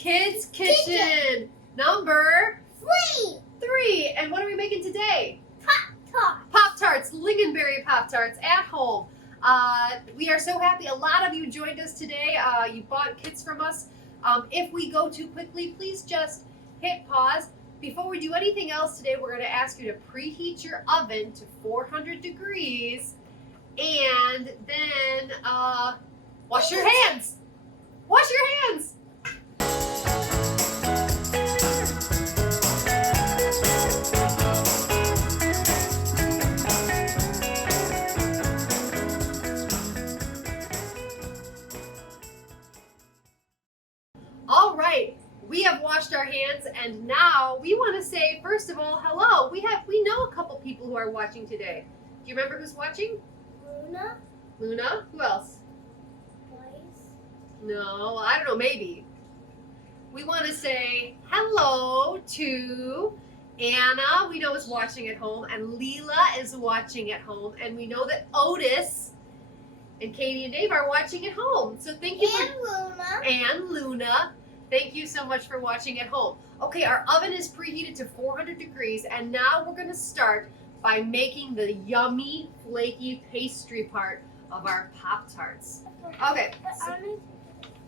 Kids Kitchen number 3. And what are we making today? Pop-Tarts, Lingonberry Pop-Tarts at home. We are so happy a lot of you joined us today. You bought kits from us. If we go too quickly, please just hit pause. Before we do anything else today, we're going to ask you to preheat your oven to 400 degrees and then wash your hands. Wash your hands. All right, we have washed our hands, and now we want to say, first of all, hello. We know a couple people who are watching today. Do you remember who's watching? Luna? Who else? No, I don't know, maybe. We want to say hello to Anna, we know is watching at home, and Leela is watching at home, and we know that Otis and Katie and Dave are watching at home. So thank you and Luna. Thank you so much for watching at home. Okay, our oven is preheated to 400 degrees, and now we're going to start by making the yummy, flaky pastry part of our Pop-Tarts. Okay.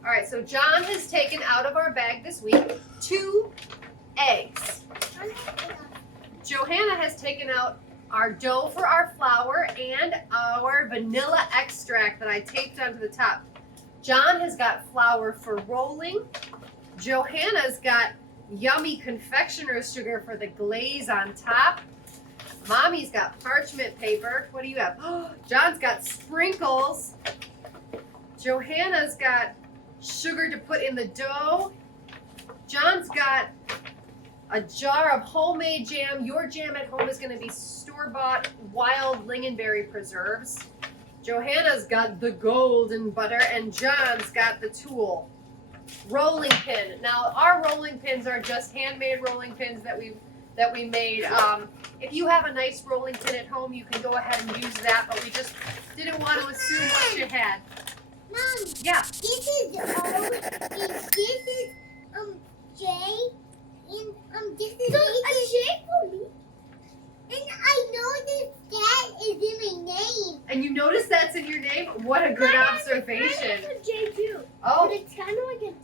All right, so John has taken out of our bag this week 2 eggs. Johanna has taken out our dough for our flour and our vanilla extract that I taped onto the top. John has got flour for rolling. Johanna's got yummy confectioner's sugar for the glaze on top. Mommy's got parchment paper. What do you have? John's got sprinkles. Johanna's got sugar to put in the dough. John's got a jar of homemade jam. Your jam at home is going to be store-bought wild lingonberry preserves. Johanna's got the golden butter, and John's got the tool. Rolling pin. Now, our rolling pins are just handmade rolling pins that we made. If you have a nice rolling pin at home, you can go ahead and use that, but we just didn't want to assume what you had. Mom. Yeah. This is O. This is J. And this is a J for me. And I know that is in my name. And you notice that's in your name? What a good observation. It's a J too. Oh. But it's kind of like an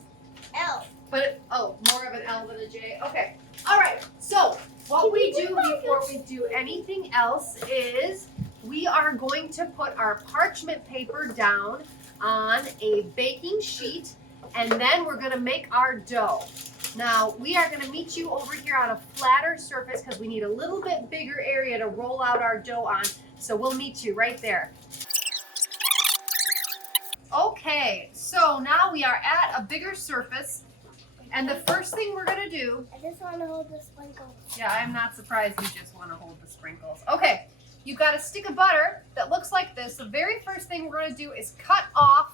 L. But more of an L than a J. Okay. All right. So what we do before we do anything else is we are going to put our parchment paper down on a baking sheet, and then we're going to make our dough. Now, we are going to meet you over here on a flatter surface because we need a little bit bigger area to roll out our dough on. So we'll meet you right there. Okay, so now we are at a bigger surface, and the first thing we're going to do... I just want to hold the sprinkles. Yeah, I'm not surprised you just want to hold the sprinkles. Okay, you've got a stick of butter that looks like this. The very first thing we're going to do is cut off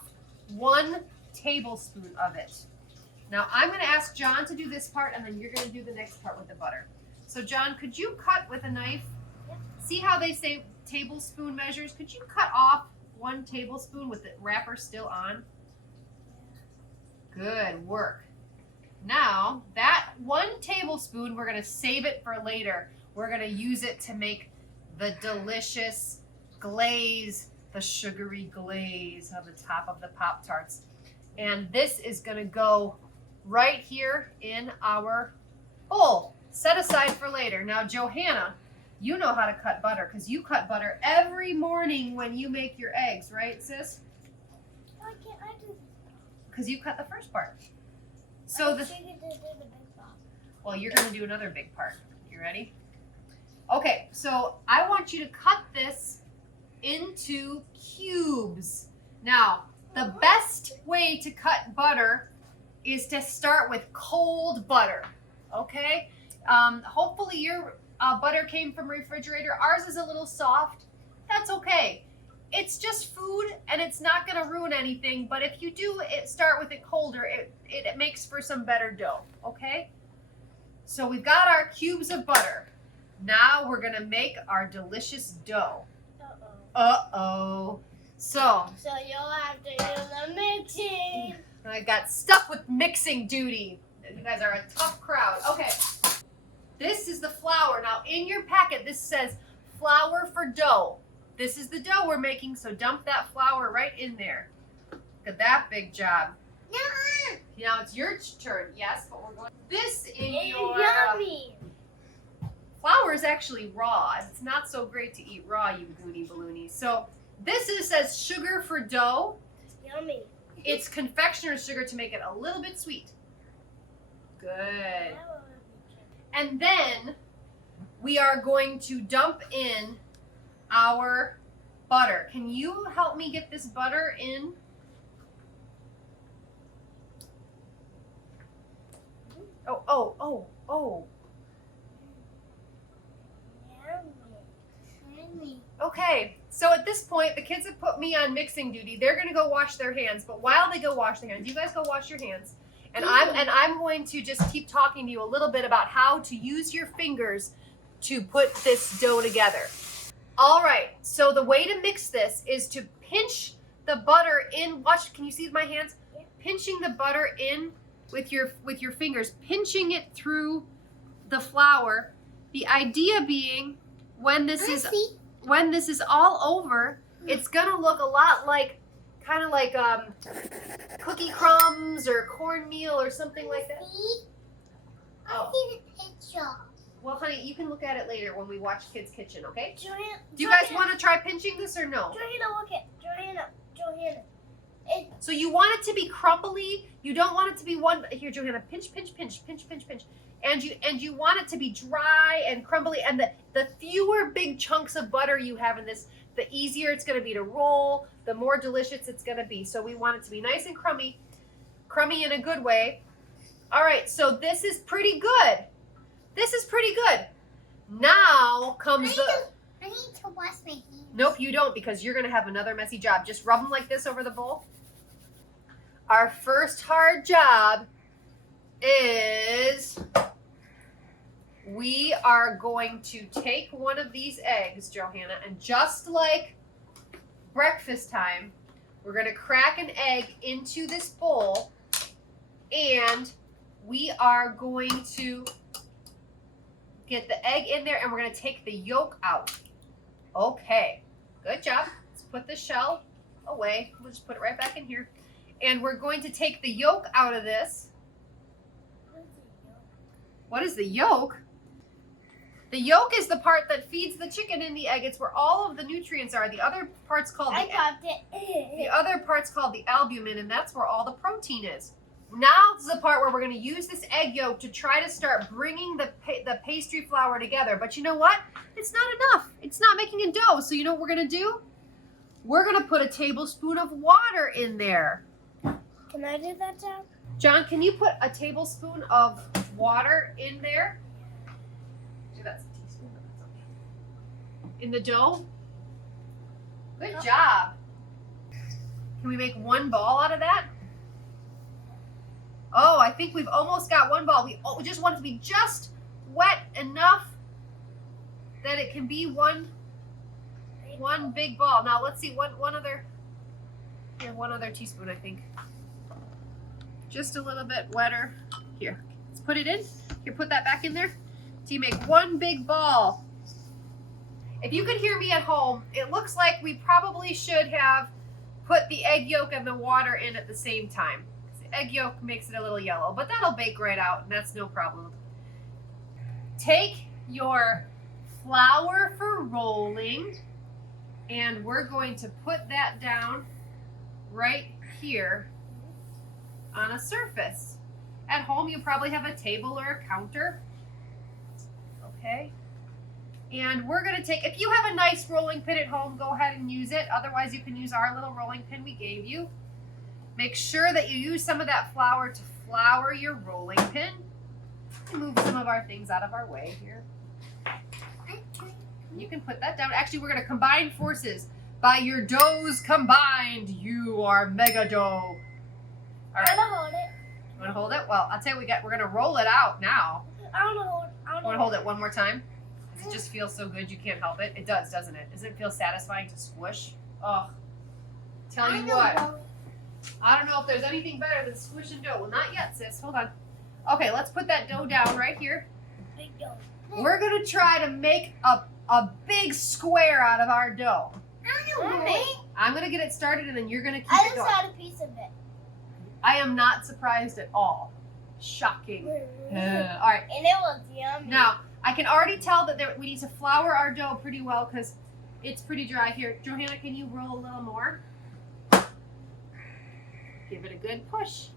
1 tablespoon of it. Now, I'm going to ask John to do this part, and then you're going to do the next part with the butter. So, John, could you cut with a knife? Yep. See how they say tablespoon measures? Could you cut off 1 tablespoon with the wrapper still on? Good work. Now, that 1 tablespoon, we're going to save it for later. We're going to use it to make the delicious glaze, the sugary glaze on the top of the Pop-Tarts. And this is going to go right here in our bowl, set aside for later. Now, Johanna, you know how to cut butter because you cut butter every morning when you make your eggs, right, sis? Why can't I do this? Because you cut the first part. So well, you're going to do another big part. You ready? Okay, so I want you to cut this into cubes. Now, the best way to cut butter is to start with cold butter, okay? Hopefully your butter came from refrigerator. Ours is a little soft. That's okay. It's just food, and it's not going to ruin anything, but if you do start with it colder, it makes for some better dough, okay? So we've got our cubes of butter. Now we're going to make our delicious dough. Uh-oh. So you'll have to do the mixing. I got stuck with mixing duty. You guys are a tough crowd. Okay. This is the flour. Now in your packet, this says flour for dough. This is the dough we're making, so dump that flour right in there. Look at that big job. No. Now it's your turn. Yes, but we're going. This in your Yummy. flour is actually raw. It's not so great to eat raw, you goony balloonies. So this says sugar for dough. Yummy. It's confectioner's sugar to make it a little bit sweet. Good. And then we are going to dump in our butter. Can you help me get this butter in? Oh. Yummy. Okay, so at this point, the kids have put me on mixing duty. They're gonna go wash their hands, but while they go wash their hands, you guys go wash your hands. And I'm going to just keep talking to you a little bit about how to use your fingers to put this dough together. All right, so the way to mix this is to pinch the butter in. Watch, can you see my hands? Yeah. Pinching the butter in with your fingers, pinching it through the flour. The idea being when this is all over, it's gonna look a lot like kind of like cookie crumbs or cornmeal or something like that. I see the picture. Well, honey, you can look at it later when we watch Kids Kitchen, okay? Joanna, Do you guys want to try pinching this or no? Joanna, look at Joanna. So you want it to be crumbly. You don't want it to be one. Here, Johanna, pinch. And you want it to be dry and crumbly. And the fewer big chunks of butter you have in this, the easier it's going to be to roll, the more delicious it's going to be. So we want it to be nice and crummy in a good way. All right, so this is pretty good. Now comes I need to wash my hands. Nope, you don't, because you're going to have another messy job. Just rub them like this over the bowl. Our first hard job is we are going to take one of these eggs, Johanna, and just like breakfast time, we're going to crack an egg into this bowl, and we are going to get the egg in there, and we're going to take the yolk out. Okay, good job. Let's put the shell away. We'll just put it right back in here. And we're going to take the yolk out of this. What is the yolk? The yolk is the part that feeds the chicken in the egg. It's where all of the nutrients are. The other part's called the other part's called the albumin, and that's where all the protein is. Now this is the part where we're going to use this egg yolk to try to start bringing the pastry flour together. But you know what? It's not enough. It's not making a dough. So you know what we're going to do? We're going to put a tablespoon of water in there. Can I do that, John? John, can you put a tablespoon of water in there? That's a teaspoon. In the dough? Good job. Can we make one ball out of that? Oh, I think we've almost got one ball. We just want it to be just wet enough that it can be one big ball. Now let's see, one other teaspoon, I think. Just a little bit wetter. Here, let's put it in. Here, put that back in there. So you make one big ball. If you can hear me at home, it looks like we probably should have put the egg yolk and the water in at the same time. The egg yolk makes it a little yellow, but that'll bake right out, and that's no problem. Take your flour for rolling, and we're going to put that down right here on a surface. At home, you probably have a table or a counter. Okay. And we're going to take, if you have a nice rolling pin at home, go ahead and use it. Otherwise, you can use our little rolling pin we gave you. Make sure that you use some of that flour to flour your rolling pin. And move some of our things out of our way here. You can put that down. Actually, we're going to combine forces. By your doughs combined, you are mega dough. All right. I want to hold it. You want to hold it? Well, I'll tell you, we're going to roll it out now. I want to hold it. Want to hold it one more time? It just feels so good, you can't help it. It does, doesn't it? Doesn't it feel satisfying to squish? Oh, tell you what. I don't know if there's anything better than squishing dough. Well, not yet, sis. Hold on. Okay, let's put that dough down right here. Big dough. We're gonna try to make a big square out of our dough. I don't know. I'm gonna get it started and then you're gonna keep I it just going. had a piece of it. I am not surprised at all. Shocking. All right, And it was yummy. now I can already tell that we need to flour our dough pretty well because it's pretty dry here. Johanna, can you roll a little more? Give it a good push.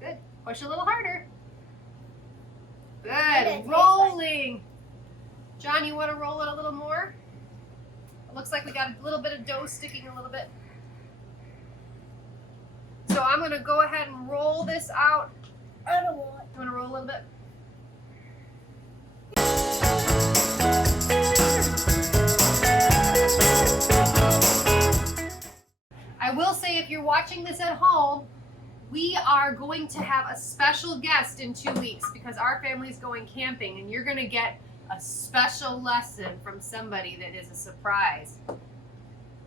Good. Push a little harder. Good. Rolling. John, you want to roll it a little more? It looks like we got a little bit of dough sticking a little bit. So I'm going to go ahead and roll this out. I don't want. You want to roll a little bit? I will say if you're watching this at home, we are going to have a special guest in 2 weeks because our family is going camping and you're going to get a special lesson from somebody that is a surprise.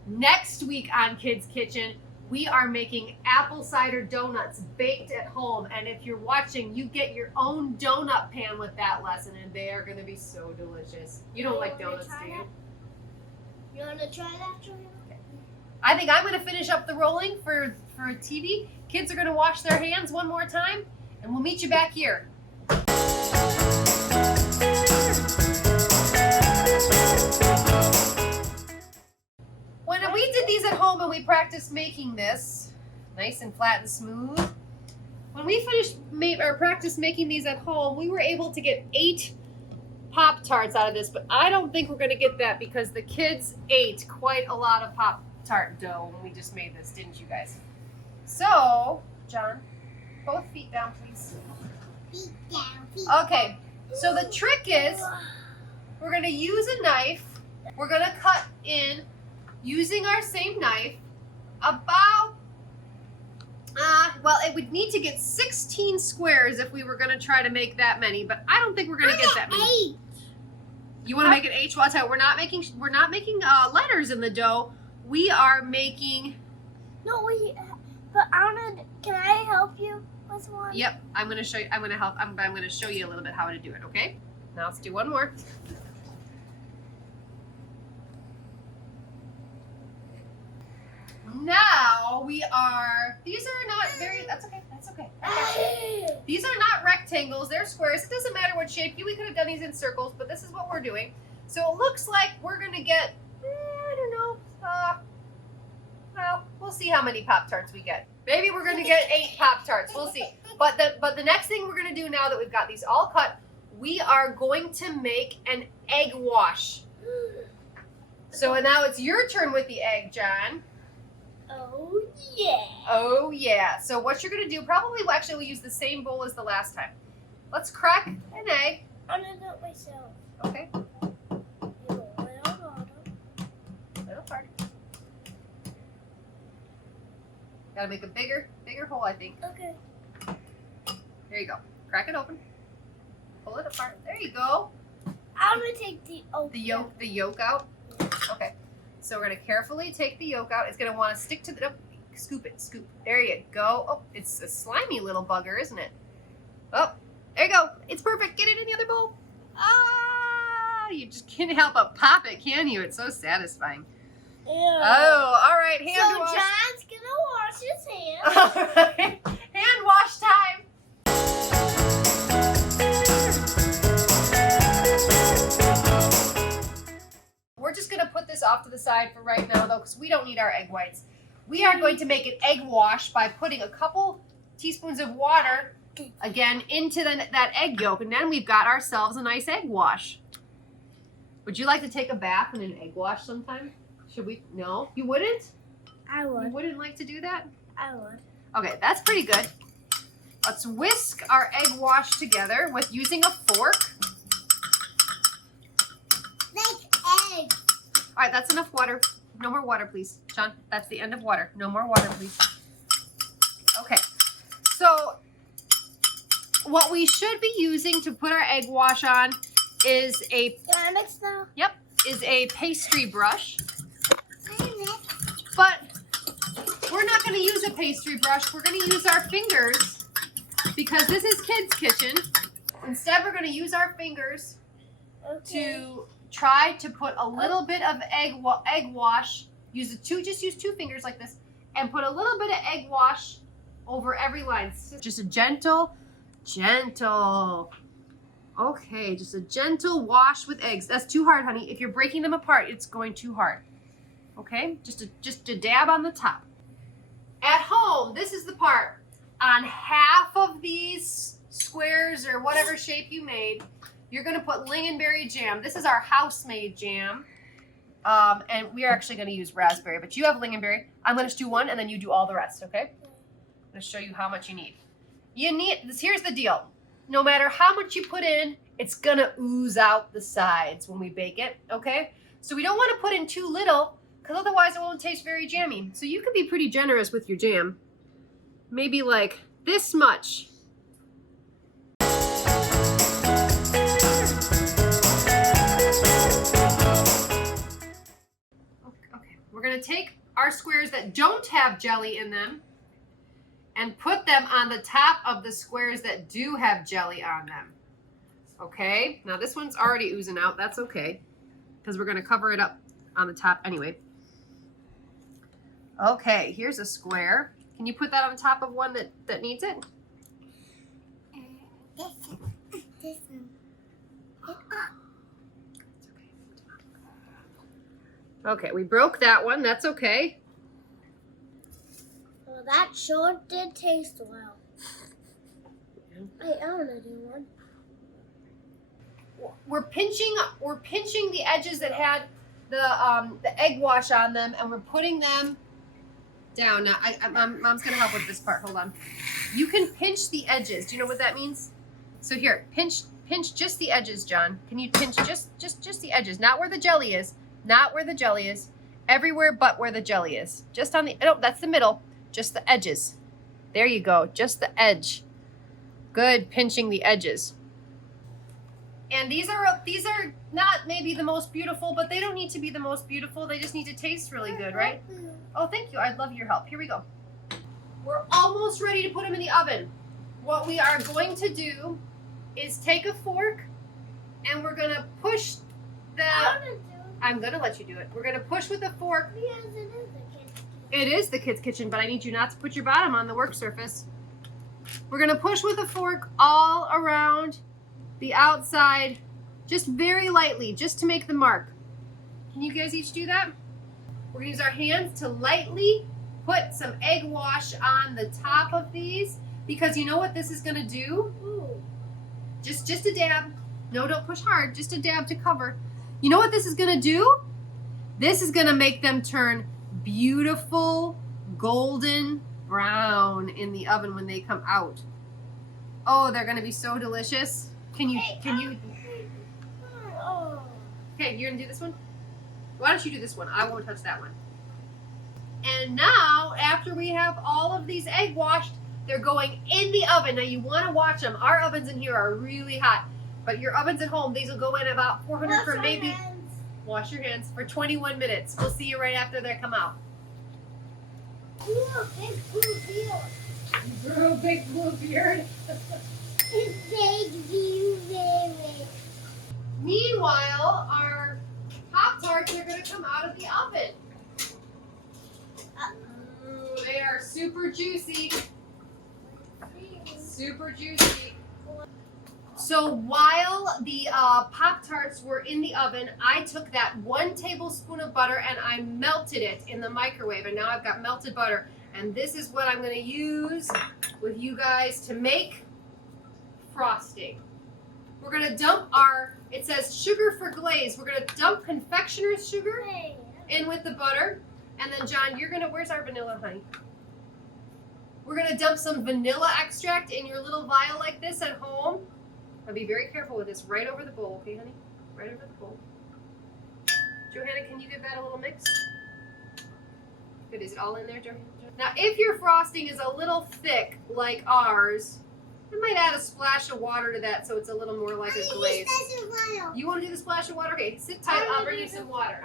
Next week on Kids Kitchen, we are making apple cider donuts baked at home. And if you're watching, you get your own donut pan with that lesson and they are going to be so delicious. You don't like donuts, do you? You want to try that, Julia? I think I'm going to finish up the rolling for TV. Kids are going to wash their hands one more time, and we'll meet you back here. When we did these at home and we practiced making this, nice and flat and smooth, when we finished practice making these at home, we were able to get 8 Pop-Tarts out of this, but I don't think we're going to get that because the kids ate quite a lot of Pop-Tart dough when we just made this, didn't you guys? So, John, both feet down, please. Feet down. Feet Okay, so the trick is we're going to use a knife. We're going to cut in, using our same knife, about, well, it would need to get 16 squares if we were going to try to make that many, but I don't think we're going to get that many. 8. You want to make an H? Well, I'll tell you, we're not making letters in the dough. We are making. No, but Anna, can I help you with one? Yep, I'm going to show you. I'm going to help. I'm going to show you a little bit how to do it. Okay. Now let's do one more. Now we are. These are not very. That's okay. That's okay. These are not rectangles. They're squares. It doesn't matter what shape. We could have done these in circles, but this is what we're doing. So it looks like we're going to get. I don't know. Well, we'll see how many Pop-Tarts we get. Maybe we're going to get 8 Pop-Tarts. We'll see. But the next thing we're going to do now that we've got these all cut, we are going to make an egg wash. So now it's your turn with the egg, John. Oh, yeah. Oh, yeah. So what you're going to do, probably actually we'll use the same bowl as the last time. Let's crack an egg. I'm going to do it myself. Okay. You roll it on bottom. Little part. Got to make a bigger hole, I think. Okay. There you go. Crack it open. Pull it apart. There you go. I'm going to take The yolk out. Okay. So we're going to carefully take the yolk out. It's going to want to stick to the... Oh, scoop it. Scoop. There you go. Oh, it's a slimy little bugger, isn't it? Oh, there you go. It's perfect. Get it in the other bowl. Ah, you just can't help but pop it, can you? It's so satisfying. Ew. Oh, all right. Hand So wash. John's going to wash his hands. All right. Hand wash time. We're just going to put this off to the side for right now, though, because we don't need our egg whites. We are going to make an egg wash by putting a couple teaspoons of water, again, into that egg yolk, and then we've got ourselves a nice egg wash. Would you like to take a bath in an egg wash sometime? Should we? No? You wouldn't? I You would. wouldn't like to do that? I would. Okay, that's pretty good. Let's whisk our egg wash together with using a fork. Like eggs. All right, that's enough water. No more water, please. John, that's the end of water. No more water, please. Okay, so what we should be using to put our egg wash on is a, Can I mix now? is a pastry brush. But we're not going to use a pastry brush. We're going to use our fingers because this is Kids Kitchen, instead we're going to use our fingers to try to put a little bit of egg wash. Just use 2 fingers like this, and put a little bit of egg wash over every line. Just a gentle. Okay, just a gentle wash with eggs. That's too hard, honey. If you're breaking them apart, it's going too hard. Okay, just a dab on the top. At home, this is the part. On half of these squares or whatever shape you made, you're going to put lingonberry jam. This is our house-made jam. And we are actually going to use raspberry, but you have lingonberry. I'm going to do one, and then you do all the rest, okay? I'm going to show you how much you need. Here's the deal. No matter how much you put in, it's going to ooze out the sides when we bake it, okay? So we don't want to put in too little, because otherwise it won't taste very jammy. So you can be pretty generous with your jam. Maybe like this much. Okay, we're going to take our squares that don't have jelly in them and put them on the top of the squares that do have jelly on them. Okay, now this one's already oozing out. That's okay, because we're going to cover it up on the top anyway. Okay, here's a square. Can you put that on top of one that needs it? This one. Okay, we broke that one. That's okay. Well, that sure did taste well. I want to do one. We're pinching the edges that had the egg wash on them, and we're putting them down. Now, Mom's gonna help with this part. Hold on. You can pinch the edges. Do you know what that means? So here, pinch just the edges, John. Can you pinch just the edges? Not where the jelly is. Not where the jelly is. Everywhere but where the jelly is. Just on the, no, that's the middle. Just the edges. There you go. Just the edge. Good, pinching the edges. And these are not maybe the most beautiful, but they don't need to be the most beautiful. They just need to taste really good, right? Oh, thank you. I'd love your help. Here we go. We're almost ready to put them in the oven. What we are going to do is take a fork, and we're going to push the... I'm going to let you do it. We're going to push with a fork. It is the Kids Kitchen, but I need you not to put your bottom on the work surface. We're going to push with a fork all around the outside, just very lightly, just to make the mark. Can you guys each do that? We're going to use our hands to lightly put some egg wash on the top of these, because you know what this is going to do? Just a dab. No, don't push hard. Just a dab to cover. You know what this is going to do? This is going to make them turn beautiful golden brown in the oven when they come out. Oh, they're going to be so delicious. Can you? Okay, you're going to do this one? Why don't you do this one? I won't touch that one. And now, after we have all of these egg washed, they're going in the oven. Now, you want to watch them. Our ovens in here are really hot. But your ovens at home, these will go in about 400 for maybe... Wash your hands for 21 minutes. We'll see you right after they come out. Ooh, big blue beard. You grew a big blue beard. Big blue beard. Meanwhile, our Pop-Tarts are going to come out of the oven. Ooh, they are super juicy. Super juicy. So while the Pop-Tarts were in the oven, I took that 1 tablespoon of butter and I melted it in the microwave. And now I've got melted butter. And this is what I'm going to use with you guys to make frosting. We're going to dump our, it says sugar for glaze. We're going to dump confectioner's sugar in with the butter. And then John, you're going to, where's our vanilla, honey? We're going to dump some vanilla extract in your little vial like this at home. Now be very careful with this, right over the bowl, okay, honey? Right over the bowl. Johanna, can you give that a little mix? Good, is it all in there, Johanna? Now, if your frosting is a little thick, like ours, I might add a splash of water to that so it's a little more like a glaze. You want to do the splash of water? Okay, sit tight, I'll bring you some water.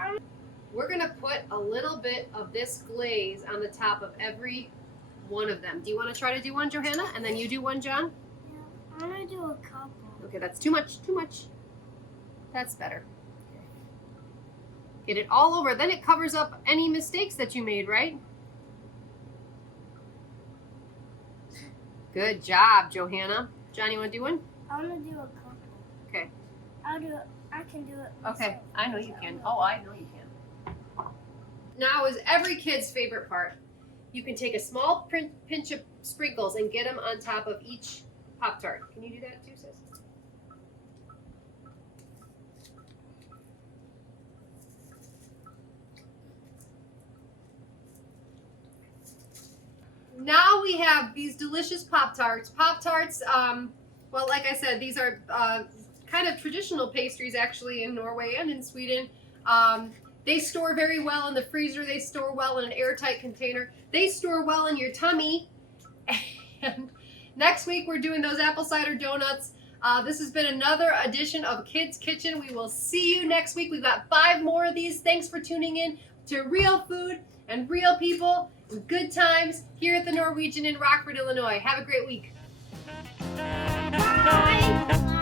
We're going to put a little bit of this glaze on the top of every one of them. Do you want to try to do one, Johanna? And then you do one, John? I want to do a couple. Okay, that's too much, too much. That's better. Get it all over. Then it covers up any mistakes that you made, right? Good job, Johanna. John, you want to do one? I want to do a couple. Okay. I'll do it. I can do it. Okay, I know you can. Oh, I know you can. Now is every kid's favorite part. You can take a small pinch of sprinkles and get them on top of each Pop-Tart. Can you do that too, sis? Now we have these delicious Pop-Tarts. Pop-Tarts, well, like I said, these are kind of traditional pastries actually in Norway and in Sweden. They store very well in the freezer. They store well in an airtight container. They store well in your tummy. And next week we're doing those apple cider donuts. This has been another edition of Kids Kitchen. We will see you next week. We've got 5 more of these. Thanks for tuning in to real food and real people and good times here at the Norwegian in Rockford, Illinois. Have a great week. Bye.